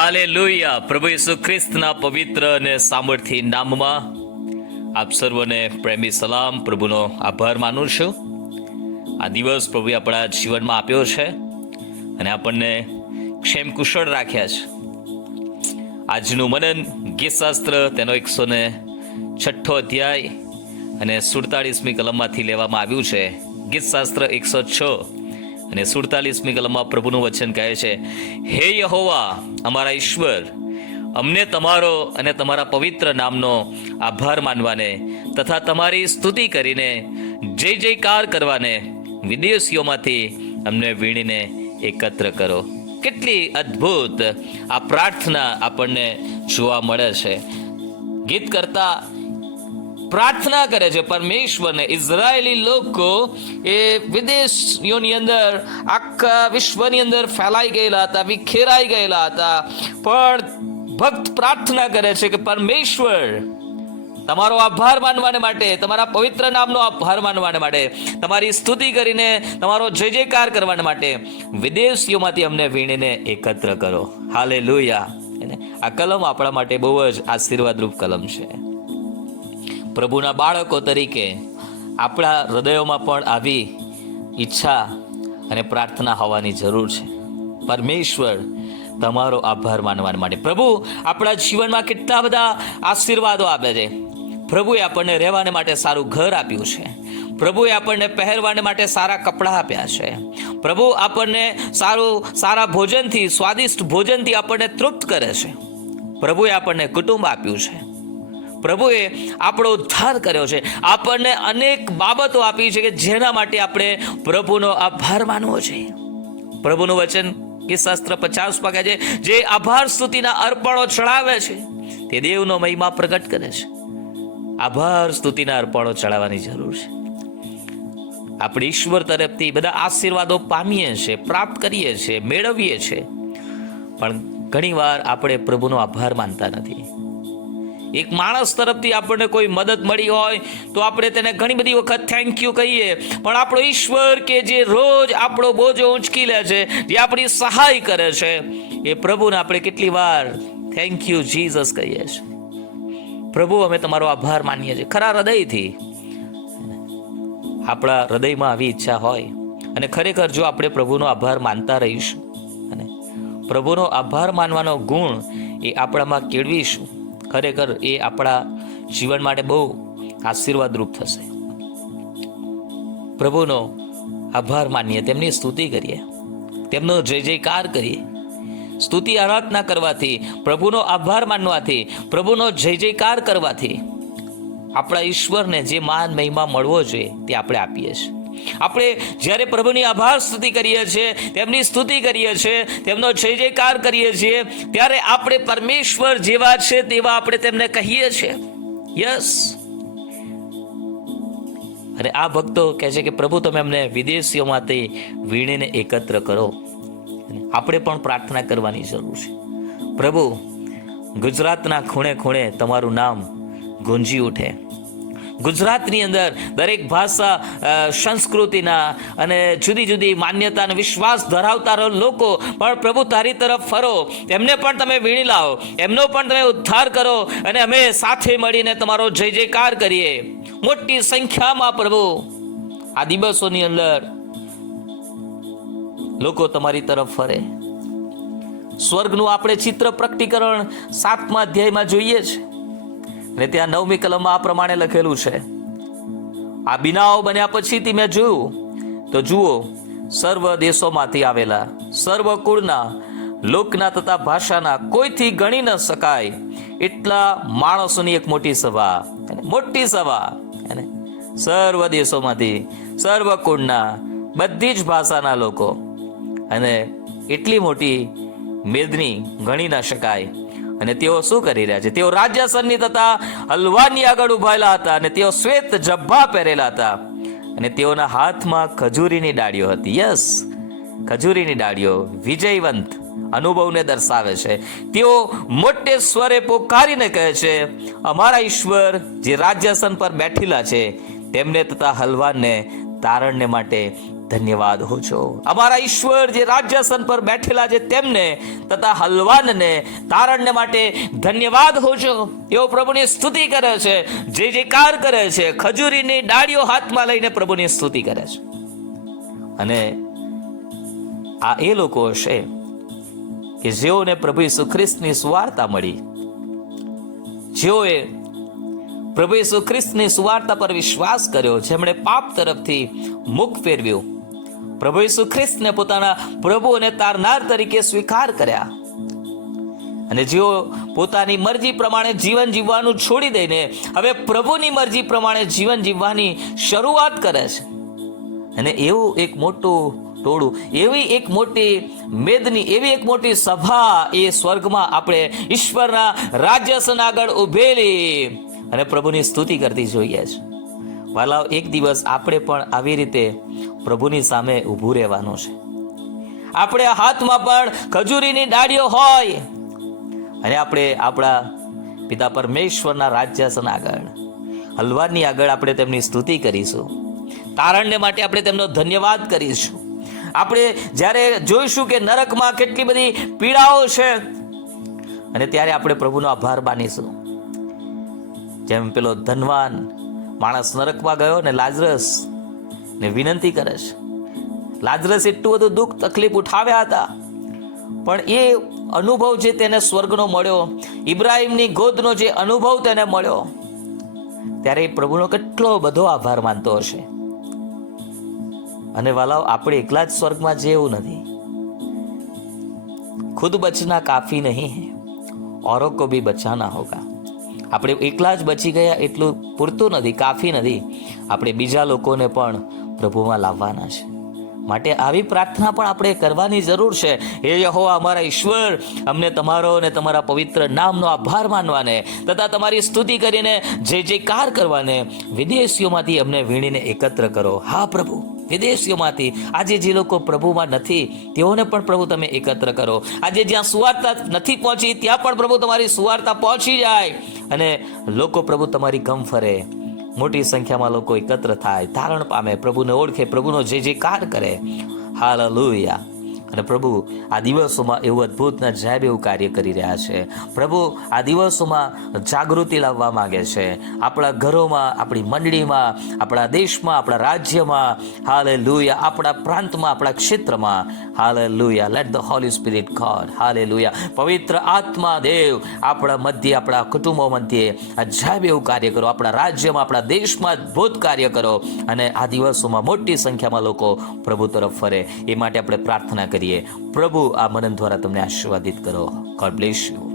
Hallelujah. પ્રભુ ઈસુ ખ્રિસ્તના પવિત્ર અને સામર્થ્ય નામમાં આપ સર્વને પ્રેમી સલામ, પ્રભુનો આભાર માનું છું. આ દિવસ પ્રભુએ આપણા જીવનમાં આપ્યો છે અને આપણને ક્ષેમ કુશળ રાખ્યા છે. આજનું મનન ગીતશાસ્ત્ર તેનો એકસો ને છઠ્ઠો અધ્યાય અને સુડતાળીસમી કલમમાંથી લેવામાં આવ્યું છે. ગીતશાસ્ત્ર એકસો છ. અને સુડતાલીસમી કલમમાં પ્રભુનું વચન કહે છે, હે યહોવા, અમારા ઈશ્વર, અમને તમારો અને તમારા પવિત્ર નામનો આભાર માનવાને તથા તમારી સ્તુતિ કરીને જય જયકાર કરવાને વિદેશીઓમાંથી અમને વીણીને એકત્ર કરો. કેટલી અદ્ભુત આ પ્રાર્થના આપણને જોવા મળે છે. ગીત કરતા પ્રાર્થના કરે છે પરમેશ્વરને. ઇઝરાયેલી લોકો એ વિદેશીઓની અંદર આખા વિશ્વની અંદર ફેલાઈ ગયેલા હતા, વિખેરાઈ ગયેલા હતા. પણ ભક્ત પ્રાર્થના કરે છે કે પરમેશ્વર, તમારો આભાર માનવાને માટે, તમારા પવિત્ર નામનો આભાર માનવાને માટે, તમારી સ્તુતિ કરીને તમારો જય જયકાર કરવાને માટે વિદેશીઓમાંથી અમને વીણીને એકત્ર કરો. હાલે આ કલમ આપણા માટે બહુ જ આશીર્વાદરૂપ કલમ છે. પ્રભુના બાળકો તરીકે આપણા હૃદયોમાં પણ આવી ઈચ્છા અને પ્રાર્થના હોવાની જરૂર છે. પરમેશ્વર તમારો આભાર માનવા માટે. પ્રભુ, આપણા જીવનમાં કેટલા બધા આશીર્વાદો આપે છે. પ્રભુએ આપણને રહેવાને માટે સારું ઘર આપ્યું છે. પ્રભુએ આપણને પહેરવાને માટે સારા કપડાં આપ્યા છે. પ્રભુ, આપણને સારું, સારા ભોજનથી, સ્વાદિષ્ટ ભોજનથી આપણને તૃપ્ત કરે છે. પ્રભુએ આપણને કુટુંબ આપ્યું છે. પ્રભુએ આપણો ઉદ્ધાર કર્યો છે. આપણને અનેક બાબતો આપી છે કે જેના માટે આપણે પ્રભુનો આભાર માનવો છે પ્રભુનું વચન કે શાસ્ત્ર પચાસ કહે છે. જે આભાર સ્તુતિના અર્પણો ચડાવે છે, તે દેવનો મહિમા પ્રગટ કરે છે. આભાર સ્તુતિના અર્પણો ચડાવવાની જરૂર છે. આપણે ઈશ્વર તરફથી બધા આશીર્વાદો પામીએ છીએ, પ્રાપ્ત કરીએ છીએ, મેળવીએ છીએ. પણ ઘણીવાર આપણે પ્રભુનો આભાર માનતા નથી. એક માણસ તરફથી આપણને કોઈ મદદ મળી હોય તો આપણે તેને ઘણી બધી વખત થેન્ક યુ કહીએ. પણ આપણો ઈશ્વર કે જે રોજ આપણો બોજો ઉંચકી લે છે, જે આપણી સહાય કરે છે, એ પ્રભુને આપણે કેટલી વાર થેન્ક યુ જીસસ કહીએ છીએ. પ્રભુ, અમે તમારો આભાર માનીએ છીએ. ખરા હૃદયથી આપણા હૃદયમાં આવી ઈચ્છા હોય અને ખરેખર જો આપણે પ્રભુનો આભાર માનતા રહીશું અને પ્રભુનો આભાર માનવાનો ગુણ એ આપણામાં કેળવીશું ખરેખર એ આપણા જીવન માટે બહુ આશીર્વાદરૂપ થશે. પ્રભુનો આભાર માનીએ, તેમની સ્તુતિ કરીએ, તેમનો જય જયકાર કરીએ. સ્તુતિ આરાધના કરવાથી, પ્રભુનો આભાર માનવાથી, પ્રભુનો જય જયકાર કરવાથી આપણા ઈશ્વરને જે માન મહિમા મળવો જોઈએ તે આપણે આપીએ છીએ. આપણે જ્યારે પ્રભુની આભાર સ્તુતિ કરીએ છીએ, તેમની સ્તુતિ કરીએ છીએ, તેમનો જય જયકાર કરીએ છીએ, ત્યારે આપણે પરમેશ્વર જેવા છે તેવા આપણે તેમને કહીએ છીએ. યસ અને આ ભક્તો કહે છે કે પ્રભુ તમે અમને વિદેશીઓમાંથી વીણીને એકત્ર કરો. આપણે પણ પ્રાર્થના કરવાની જરૂર છે. પ્રભુ, ગુજરાતના ખૂણે ખૂણે તમારું નામ ગુંજી ઉઠે. ગુજરાતની અંદર દરેક ભાષા સંસ્કૃતિના અને જુદી જુદી માન્યતા અને વિશ્વાસ ધરાવતા લોકો. પણ પ્રભુ તારી તરફ ફરો. એમને પણ તમે વીણી લાવો. એમનો પણ તમે ઉદ્ધાર કરો અને અમે સાથે મળીને તમારો જય જયકાર કરીએ. મોટી સંખ્યામાં પ્રભુ, આ દિવસોની અંદર લોકો તમારી તરફ ફરે. સ્વર્ગનું આપણે ચિત્ર પ્રકટીકરણ સાતમા અધ્યાયમાં જોઈએ છે. અને ત્યાં નવમી કલમમાં આ પ્રમાણે લખેલું છે. આ બિનાઓ બન્યા પછીથી મેં જોયું. તો જુઓ, સર્વ દેશોમાંથી આવેલા, સર્વ કુળના, લોકના તથા ભાષાના કોઈથી ગણી ન શકાય એટલા માણસોની એક મોટી સભા મોટી સભા સર્વ દેશોમાંથી, સર્વ કુળના, બધી જ ભાષાના લોકો. અને એટલી મોટી મેદની ગણી ન શકાય. અને તેઓ શું કરી રહ્યા છે? તેઓ રાજ્યાસનની તથા હલવાની આગળ ઉભાયેલા હતા અને તેઓ શ્વેત જબ્ભા પહેરેલા હતા. અને તેઓના હાથમાં ખજૂરીની ડાળીઓ હતી. યસ ખજૂરીની ડાળીઓ વિજયવંત અનુભવને દર્શાવે છે. તેઓ મોટે સ્વરે પોકારીને કહે છે, અમારા ઈશ્વર જે રાજ્યસન પર બેઠેલા છે, તેમને તથા હલવાનને તારણને માટે ધન્યવાદ હો છો. અમારા ઈશ્વર જે રાજ્યાસન પર બેઠેલા છે તેમને તથા હલવાનને તારણને માટે ધન્યવાદ હો છો. એવો પ્રભુની સ્તુતિ કરે છે. જે જે કાર કરે છે, ખજૂરીની ડાળીઓ હાથમાં લઈને પ્રભુની સ્તુતિ કરે છે. અને આ એ લોકો હશે કે જેઓને પ્રભુ ઈસુ ખ્રિસ્તની સુવાર્તા મળી. જેઓએ પ્રભુ ઈસુ ખ્રિસ્તની સુવાર્તા પર વિશ્વાસ કર્યો, જેમણે પાપ તરફથી મુખ ફેરવ્યું. પ્રભુ ઈસુ ખ્રિસ્તને પોતાના પ્રભુ અને તારનાર તરીકે સ્વીકાર કર્યા. અને જેઓ પોતાની મરજી પ્રમાણે જીવન જીવવાનું છોડી દઈને હવે પ્રભુની મરજી પ્રમાણે જીવન જીવવાની શરૂઆત કરે છે. અને એવું એક મોટું ટોળું, એવી એક મોટી મેદની, એવી એક મોટી સભા એ સ્વર્ગમાં આપણે ઈશ્વરના રાજ્યસન આગળ ઉભેલી અને પ્રભુની સ્તુતિ કરતી જોઈએ છે. વાલાવ એક દિવસ આપણે પણ આવી રીતે પ્રભુની સામે ઊભું રહેવાનું છે. આપણે હાથમાં પણ ખજૂરીની ડાળીઓ હોય. અને આપણે આપણા પિતા પરમેશ્વરના રાજ્યાસન આગળ હલવાની આગળ આપણે તેમની સ્તુતિ કરીશું. તારણને માટે આપણે તેમનો ધન્યવાદ કરીશું. આપણે જ્યારે જોઈશું કે નરકમાં કેટલી બધી પીડાઓ છે, અને ત્યારે આપણે પ્રભુનો આભાર માનીશું. જેમ પેલો ધનવાન માણસ નરકમાં ગયો ને લાજરસ ને વિનંતી કરે છે. લાજરસ એટલું બધું દુઃખ તકલીફ ઉઠાવ્યા હતા. પણ એ અનુભવ જે તેને સ્વર્ગનો મળ્યો, ઇબ્રાહિમની ગોદનો જે અનુભવ તેને મળ્યો, ત્યારે એ પ્રભુનો કેટલો બધો આભાર માનતો હશે. અને વાલાઓ, આપણે એકલા જ સ્વર્ગમાં જેવું નથી. ખુદ બચના કાફી નહીં હૈ ઓરો કો ભી બચાના હોગા. આપણે એકલા જ બચી ગયા એટલું પૂરતું નથી, કાફી નથી. આપણે બીજા લોકોને પણ પ્રભુમાં લાવવાના છે. માટે આવી પ્રાર્થના પણ આપણે કરવાની જરૂર છે. હે યહોવા, અમારા ઈશ્વર, અમને તમારો અને તમારા પવિત્ર નામનો આભાર માનવાને, તથા તમારી સ્તુતિ કરીને જે જે કાર કરવાને, વિદેશીઓમાંથી અમને વીણીને એકત્ર કરો. હા, પ્રભુ, વિદેશીઓમાંથી. આજે જે લોકો પ્રભુમાં નથી, તેઓને પણ પ્રભુ તમે એકત્ર કરો. આજે જ્યાં સુવાર્તા નથી પહોંચી, ત્યાં પણ પ્રભુ તમારી સુવાર્તા પહોંચી જાય. અને લોકો પ્રભુ તમારી ગમ ફરે. મોટી સંખ્યામાં લોકો એકત્ર થાય. ધારણ પામે. પ્રભુને ઓળખે. પ્રભુનો જે જે કાર કરે. હાલેલુયા. અને પ્રભુ, આ દિવસોમાં એવું અદ્ભુતના જાહેર એવું કાર્ય કરી રહ્યા છે. પ્રભુ, આ દિવસોમાં જાગૃતિ લાવવા માગે છે. આપણા ઘરોમાં, આપણી મંડળીમાં, આપણા દેશમાં, આપણા રાજ્યમાં હાલે લુયા આપણા પ્રાંતમાં, આપણા ક્ષેત્રમાં. Hallelujah let the holy spirit God hallelujah પવિત્ર આત્મા દેવ, આપણા મધ્ય, આપણા કુટુંબો મધ્યે અજાયબ એવું કાર્ય કરો. આપણા રાજ્યમાં, આપણા દેશમાં અદ્ભુત કાર્ય કરો. અને આ દિવસોમાં મોટી સંખ્યામાં લોકો પ્રભુ તરફ ફરે. એ માટે આપણે પ્રાર્થના કરીએ. પ્રભુ આ મનન દ્વારા તમને આશીર્વાદિત કરો. God bless you